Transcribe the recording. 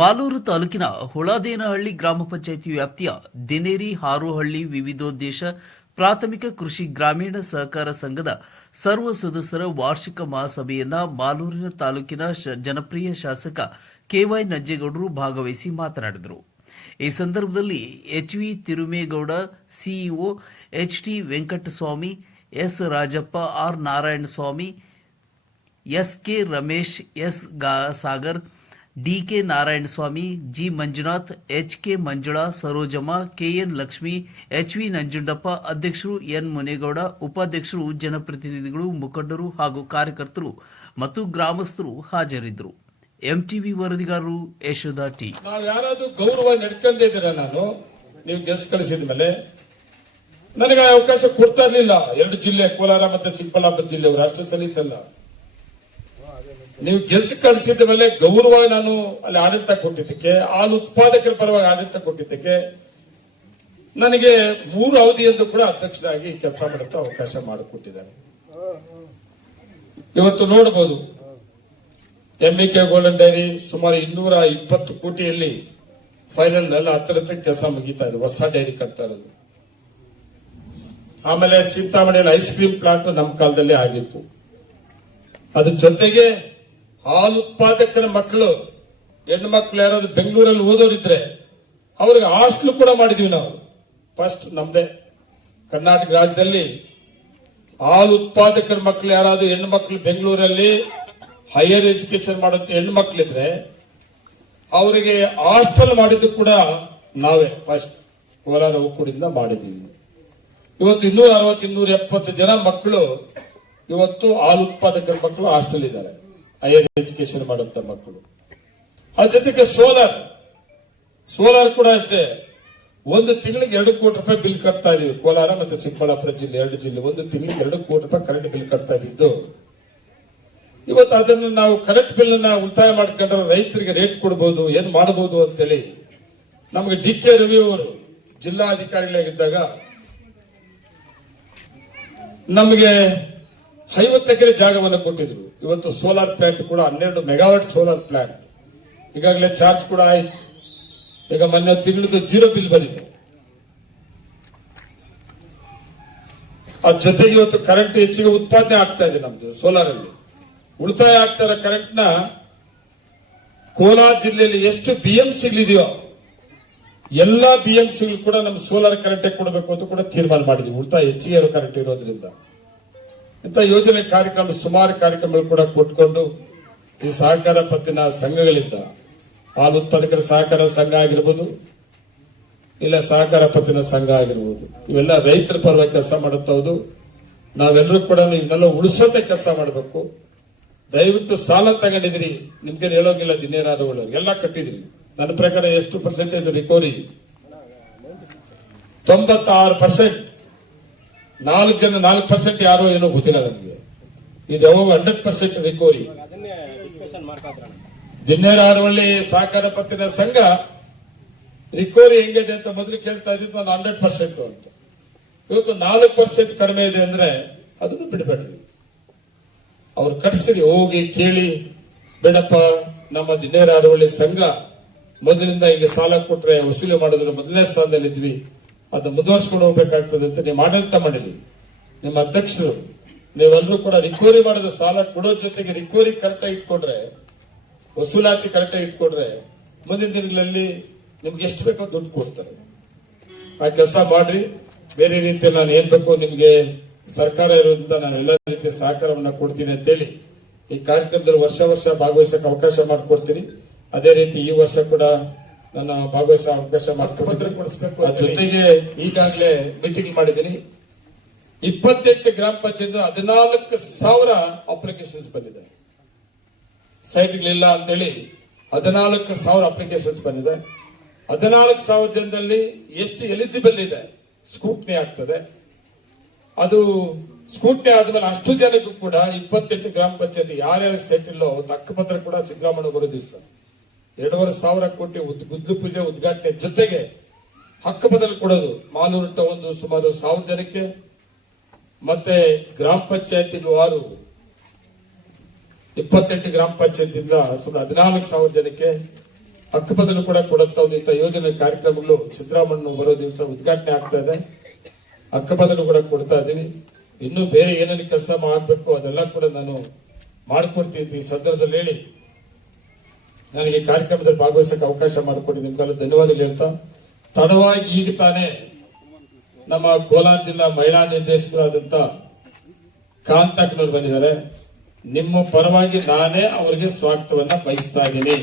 ಮಾಲೂರು ತಾಲೂಕಿನ ಹುಳಾದೇನಹಳ್ಳಿ ಗ್ರಾಮ ಪಂಚಾಯಿತಿ ವ್ಯಾಪ್ತಿಯ ದಿನೇರಿ ಹಾರೋಹಳ್ಳಿ ವಿವಿಧೋದ್ದೇಶ ಪ್ರಾಥಮಿಕ ಕೃಷಿ ಗ್ರಾಮೀಣ ಸಹಕಾರ ಸಂಘದ ಸರ್ವ ಸದಸ್ಯರ ವಾರ್ಷಿಕ ಮಹಾಸಭೆಯನ್ನ ಮಾಲೂರಿನ ತಾಲೂಕಿನ ಜನಪ್ರಿಯ ಶಾಸಕ ಕೆವೈ ನಂಜೇಗೌಡರು ಭಾಗವಹಿಸಿ ಮಾತನಾಡಿದರು. ಈ ಸಂದರ್ಭದಲ್ಲಿ HV Thirumegowda, CEO HT Venkataswamy, S Rajappa, R Narayanaswamy, SK Ramesh, S Sagar, DK Narayanaswamy, G Manjunath, HK Manjula, Sarojamma, KN Lakshmi, HV Nanjundappa, ಅಧ್ಯಕ್ಷರು ಎನ್ ಮುನೇಗೌಡ, ಉಪಾಧ್ಯಕ್ಷರು, ಜನಪ್ರತಿನಿಧಿಗಳು, ಮುಖಂಡರು ಹಾಗೂ ಕಾರ್ಯಕರ್ತರು ಮತ್ತು ಗ್ರಾಮಸ್ಥರು ಹಾಜರಿದ್ದರು. ಎಂಟಿವಿ ವರದಿಗಾರರು ಯಶೋಧ ಟಿ. ನಾವು ಯಾರಾದ್ರೂ ಗೌರವ ನಡ್ಕೊಂಡಿದ್ದೀರ, ನಾನು ನೀವು ಗೆಲ್ಸ್ ಕಳಿಸಿದ ಮೇಲೆ ನನಗೆ ಅವಕಾಶ ಕೊಡ್ತಾ ಇರ್ಲಿಲ್ಲ. 2 ಜಿಲ್ಲೆ, ಕೋಲಾರ ಮತ್ತು ಚಿಕ್ಕಬಳ್ಳಾಪುರ ಜಿಲ್ಲೆ ಅಷ್ಟು ಸಲೀಸಲ್ಲ. ನೀವು ಗೆಲ್ಸ್ ಕಳಿಸಿದ ಮೇಲೆ ಗೌರವ ನಾನು ಅಲ್ಲಿ ಆಡಳಿತ ಕೊಟ್ಟಿದ್ದಕ್ಕೆ, ಹಾಲು ಉತ್ಪಾದಕರ ಪರವಾಗಿ ಆಡಳಿತ ಕೊಟ್ಟಿದ್ದಕ್ಕೆ ನನಗೆ 3 ಅವಧಿಯಂದು ಕೂಡ ಅಧ್ಯಕ್ಷರಾಗಿ ಕೆಲಸ ಮಾಡುತ್ತಾ ಅವಕಾಶ ಮಾಡಿಕೊಟ್ಟಿದ್ದಾರೆ. ಇವತ್ತು ನೋಡಬಹುದು, ಎಂಬಿಕೆ ಗೋಲ್ಡನ್ ಡೈರಿ ಸುಮಾರು 220 ಕೋಟಿಯಲ್ಲಿ ಫೈನಲ್ ನಲ್ಲಿ 10 ಕೆಲಸ ಮುಗೀತಾ ಇದೆ. ಹೊಸ ಡೈರಿ ಕಟ್ತಾ ಇರೋದು. ಆಮೇಲೆ ಸೀತಾಮಣಿಯಲ್ಲಿ ಐಸ್ ಕ್ರೀಮ್ ಪ್ಲಾಂಟ್ ನಮ್ಮ ಕಾಲದಲ್ಲಿ ಆಗಿತ್ತು. ಅದ್ರ ಜೊತೆಗೆ ಹಾಲು ಉತ್ಪಾದಕರ ಮಕ್ಕಳು, ಹೆಣ್ಣು ಮಕ್ಕಳು ಯಾರಾದ್ರೂ ಬೆಂಗಳೂರಲ್ಲಿ ಓದೋರಿದ್ರೆ ಅವ್ರಿಗೆ ಹಾಸ್ಟೆಲ್ ಕೂಡ ಮಾಡಿದೀವಿ ನಾವು. ಫಸ್ಟ್ ನಮ್ದೇ ಕರ್ನಾಟಕ ರಾಜ್ಯದಲ್ಲಿ ಹಾಲು ಉತ್ಪಾದಕರ ಮಕ್ಕಳು ಯಾರಾದ್ರೂ ಹೆಣ್ಣು ಮಕ್ಕಳು ಬೆಂಗಳೂರಲ್ಲಿ ಹೈಯರ್ ಎಜುಕೇಶನ್ ಮಾಡುತ್ತ ಹೆಣ್ಣು ಮಕ್ಕಳಿದ್ರೆ ಅವರಿಗೆ ಹಾಸ್ಟೆಲ್ ಮಾಡಿದ್ದು ಕೂಡ ನಾವೇ ಫಸ್ಟ್ ಕೋಲಾರ ಒಕ್ಕೂಡಿಂದ ಮಾಡಿದ್ದೀವಿ. ಇವತ್ತು 260-270 ಜನ ಮಕ್ಕಳು ಇವತ್ತು ಹಾಲು ಉತ್ಪಾದಕರ ಮಕ್ಕಳು ಹಾಸ್ಟೆಲ್ ಇದ್ದಾರೆ, ಹೈಯರ್ ಎಜುಕೇಶನ್ ಮಾಡುವಂತ ಮಕ್ಕಳು. ಅದ್ರ ಜೊತೆಗೆ ಸೋಲಾರ್ ಕೂಡ ಅಷ್ಟೇ. 1 ತಿಂಗಳಿಗೆ 2 ಕೋಟಿ ರೂಪಾಯಿ ಬಿಲ್ ಕಟ್ತಾ ಇದೀವಿ. ಕೋಲಾರ ಮತ್ತು ಚಿಕ್ಕಬಳ್ಳಾಪುರ ಜಿಲ್ಲೆ 2 ಜಿಲ್ಲೆ 1 ತಿಂಗಳಿಗೆ 2 ಕೋಟಿ ರೂಪಾಯಿ ಕರೆಂಟ್ ಬಿಲ್ ಕಟ್ತಾ ಇದ್ದು, ಇವತ್ತು ಅದನ್ನು ನಾವು ಕರೆಂಟ್ ಬಿಲ್ ಅನ್ನ ಉಳಿತಾಯ ಮಾಡ್ಕೊಂಡ್ರೆ ರೈತರಿಗೆ ರೇಟ್ ಕೊಡಬಹುದು, ಏನ್ ಮಾಡಬಹುದು ಅಂತೇಳಿ ನಮಗೆ ಡಿ.ಕೆ. ರವಿ ಅವರು ಜಿಲ್ಲಾಧಿಕಾರಿಗಳಾಗಿದ್ದಾಗ ನಮಗೆ 50 ಎಕರೆ ಜಾಗವನ್ನು ಕೊಟ್ಟಿದ್ರು. ಇವತ್ತು ಸೋಲಾರ್ ಪ್ಲಾಂಟ್ ಕೂಡ 12 ಮೆಗಾವಾಟ್ ಸೋಲಾರ್ ಪ್ಲಾಂಟ್ ಈಗಾಗಲೇ ಚಾರ್ಜ್ ಕೂಡ ಆಯ್ತು. ಈಗ ಮೊನ್ನೆ ತಿಂಗಳದ್ದು 0 ಬಿಲ್ ಬಂದಿದೆ. ಅದ್ರ ಜೊತೆಗೆ ಇವತ್ತು ಕರೆಂಟ್ ಹೆಚ್ಚಿಗೆ ಉತ್ಪಾದನೆ ಆಗ್ತಾ ಇದೆ. ನಮ್ದು ಸೋಲಾರ್ ಅಲ್ಲಿ ಉಳಿತಾಯ ಆಗ್ತಾ ಇರೋ ಕರೆಂಟ್ ನ ಕೋಲಾರ ಜಿಲ್ಲೆಯಲ್ಲಿ ಎಷ್ಟು BMCಗಳಿದೆಯೋ ಎಲ್ಲಾ BMCಗಳು ಕೂಡ ನಮ್ಮ ಸೋಲಾರ್ ಕರೆಂಟ್ ಕೊಡಬೇಕು ಅಂತ ಕೂಡ ತೀರ್ಮಾನ ಮಾಡಿದ್ವಿ. ಉಳಿತಾಯ ಹೆಚ್ಚಿಗೆ ಇರೋ ಕರೆಂಟ್ ಇರೋದ್ರಿಂದ ಇಂಥ ಯೋಜನೆ ಕಾರ್ಯಕ್ರಮ ಸುಮಾರು ಕಾರ್ಯಕ್ರಮಗಳು ಕೂಡ ಕೊಟ್ಕೊಂಡು ಈ ಸಹಕಾರ ಪತ್ತಿನ ಸಂಘಗಳಿಂದ, ಹಾಲು ಉತ್ಪಾದಕರ ಸಹಕಾರ ಸಂಘ ಆಗಿರ್ಬೋದು, ಇಲ್ಲ ಸಹಕಾರ ಪತ್ತಿನ ಸಂಘ ಆಗಿರ್ಬೋದು, ಇವೆಲ್ಲ ರೈತರ ಪರವಾಗಿ ಕೆಲಸ ಮಾಡುತ್ತಾ ಹೌದು. ನಾವೆಲ್ಲರೂ ಕೂಡ ಇವನ್ನೆಲ್ಲ ಉಳಿಸೋತೆ ಕೆಲಸ ಮಾಡಬೇಕು. ದಯವಿಟ್ಟು ಸಾಲ ತಗೊಂಡಿದ್ರಿ, ನಿಮ್ಗೆ ಹೇಳೋಂಗಿಲ್ಲ. ದಿನೇರಾರು ಎಲ್ಲ ಕಟ್ಟಿದ್ರಿ. ನನ್ನ ಪ್ರಕಾರ ಎಷ್ಟು ಪರ್ಸೆಂಟೇಜ್ ರಿಕವರಿ? 96%. 4% ಯಾರೋ ಏನೋ ಗೊತ್ತಿಲ್ಲ ನನಗೆ. ಇದು ಯಾವಾಗ 100% ರಿಕವರಿ. ದಿನೇರಾರವಳ್ಳಿ ಸಹಕಾರ ಪತ್ತಿನ ಸಂಘ ರಿಕವರಿ ಹೆಂಗಿದೆ ಅಂತ ಮೊದಲು ಕೇಳ್ತಾ ಇದ್ದಿದ್ದು ನಾನು 100% ಅಂತ. ಇವತ್ತು 4% ಕಡಿಮೆ ಇದೆ ಅಂದ್ರೆ ಅದನ್ನು ಬಿಡಬೇಡ್ರಿ. ಅವ್ರು ಕಟ್ಸಿರಿ, ಹೋಗಿ ಕೇಳಿ, ಬೇಡಪ್ಪ ನಮ್ಮ ದಿನೇರಾರವಳ್ಳಿ ಸಂಘ ಮೊದಲಿಂದ ಈಗ ಸಾಲ ಕೊಟ್ರೆ ವಸೂಲಿ ಮಾಡಿದ್ರೆ ಮೊದಲನೇ ಸ್ಥಾನದಲ್ಲಿ ಇದ್ವಿ, ಅದನ್ನ ಮುಂದುವರ್ಸ್ಕೊಂಡು ಹೋಗ್ಬೇಕಾಗ್ತದೆ ಅಂತ ನೀವು ಆಡಳಿತ ಮಾಡಿರಿ. ನಿಮ್ಮ ಅಧ್ಯಕ್ಷರು ನೀವೆಲ್ಲರೂ ಕೂಡ ರಿಕವರಿ ಮಾಡೋದು, ಸಾಲ ಕೊಡೋ ಜೊತೆಗೆ ರಿಕವರಿ ಕರೆಕ್ಟಾಗಿ ಇಟ್ಕೊಂಡ್ರೆ, ವಸೂಲಾತಿ ಕರೆಕ್ಟಾಗಿ ಇಟ್ಕೊಂಡ್ರೆ ಮುಂದಿನ ದಿನಗಳಲ್ಲಿ ನಿಮ್ಗೆ ಎಷ್ಟು ಬೇಕೋ ದುಡ್ಡು ಕೊಡ್ತಾರೆ. ಆ ಕೆಲಸ ಮಾಡ್ರಿ. ಬೇರೆ ರೀತಿಯಲ್ಲಿ ನಾನು ಏನ್ ಬೇಕೋ ನಿಮ್ಗೆ ಸರ್ಕಾರ ಇರೋದ್ರಿಂದ ನಾನು ಎಲ್ಲ ರೀತಿಯ ಸಹಕಾರವನ್ನ ಕೊಡ್ತೀನಿ ಅಂತೇಳಿ ಈ ಕಾರ್ಯಕ್ರಮದಲ್ಲಿ ವರ್ಷ ಭಾಗವಹಿಸಕ್ಕೆ ಅವಕಾಶ ಮಾಡಿಕೊಡ್ತೀನಿ. ಅದೇ ರೀತಿ ಈ ವರ್ಷ ಕೂಡ ನಾನು ಭಾಗವಹಿಸ ಅವಕಾಶ ಮಾಡಿಕೊಡ್ಬೇಕು. ಅದ್ರ ಜೊತೆಗೆ ಈಗಾಗಲೇ ಮೀಟಿಂಗ್ ಮಾಡಿದ್ದೀನಿ. 28 ಗ್ರಾಮ ಪಂಚಾಯತ್ 14,000 ಅಪ್ಲಿಕೇಶನ್ಸ್ ಬಂದಿದೆ. ಸೈಟ್ಗಳಿಲ್ಲ ಅಂತೇಳಿ 14,000 ಅಪ್ಲಿಕೇಶನ್ಸ್ ಬಂದಿದೆ. 14,000 ಜನದಲ್ಲಿ ಎಷ್ಟು ಎಲಿಜಿಬಲ್ ಇದೆ ಸ್ಕ್ರೂಟ್ನಿ ಆಗ್ತದೆ. ಅದು ಸ್ಕ್ರೂಟ್ನಿ ಆದ್ಮೇಲೆ ಅಷ್ಟು ಜನಕ್ಕೂ ಕೂಡ 28 ಗ್ರಾಮ ಪಂಚಾಯತ್ ಯಾರ್ಯಾರಿಗೆ ಸೆಟ್ ಇಲ್ಲೋ ಹಕ್ಕುಪತ್ರ ಕೂಡ ಸಿದ್ದರಾಮಯ್ಯ ಬರೋ ದಿವಸ 2,500 ಕೋಟಿ ಗುದ್ಲು ಪೂಜೆ ಉದ್ಘಾಟನೆ ಜೊತೆಗೆ ಹಕ್ಕುಪತ್ರ ಕೊಡೋದು. ಮಾಲೂರು ಟೌನ್ ಸುಮಾರು 1,000 ಜನಕ್ಕೆ, ಮತ್ತೆ ಗ್ರಾಮ ಪಂಚಾಯತ್ ವಾರು 28 ಗ್ರಾಮ ಪಂಚಾಯತ್ ಇಂದ ಸುಮಾರು 14,000 ಜನಕ್ಕೆ ಅಕ್ಕಪಕ್ಕದಲ್ಲೂ ಕೂಡ ಕೊಡುವಂತ ಒಂದು ಇಂಥ ಯೋಜನೆ ಕಾರ್ಯಕ್ರಮಗಳು ಸಿದ್ದರಾಮಯ್ಯ ಬರೋ ದಿವಸ ಉದ್ಘಾಟನೆ ಆಗ್ತಾ ಇದೆ. ಅಕ್ಕಪಕ್ಕದಲ್ಲೂ ಕೂಡ ಕೊಡ್ತಾ ಇದೀವಿ. ಇನ್ನು ಬೇರೆ ಏನೇನು ಕೆಲಸ ಮಾಡಬೇಕು ಅದೆಲ್ಲ ಕೂಡ ನಾನು ಮಾಡ್ಕೊಡ್ತೀನಿ ಈ ಸಂದರ್ಭದಲ್ಲಿ ಹೇಳಿ ನನಗೆ ಕಾರ್ಯಕ್ರಮದಲ್ಲಿ ಭಾಗವಹಿಸಕ್ಕೆ ಅವಕಾಶ ಮಾಡಿಕೊಡಿ ನಿಮ್ಗೆಲ್ಲ ಧನ್ಯವಾದಗಳು ಹೇಳ್ತಾ, ತಡವಾಗಿ ಈಗ ತಾನೇ ನಮ್ಮ ಕೋಲಾರ ಜಿಲ್ಲಾ ಮಹಿಳಾ ನಿರ್ದೇಶಕರಾದಂತ ಕಾಂತಕ್ಕನವರು ಬಂದಿದ್ದಾರೆ. ನಿಮ್ಮ ಪರವಾಗಿ ನಾನೇ ಅವರಿಗೆ ಸ್ವಾಗತವನ್ನ ಬಯಸ್ತಾ ಇದ್ದೀನಿ.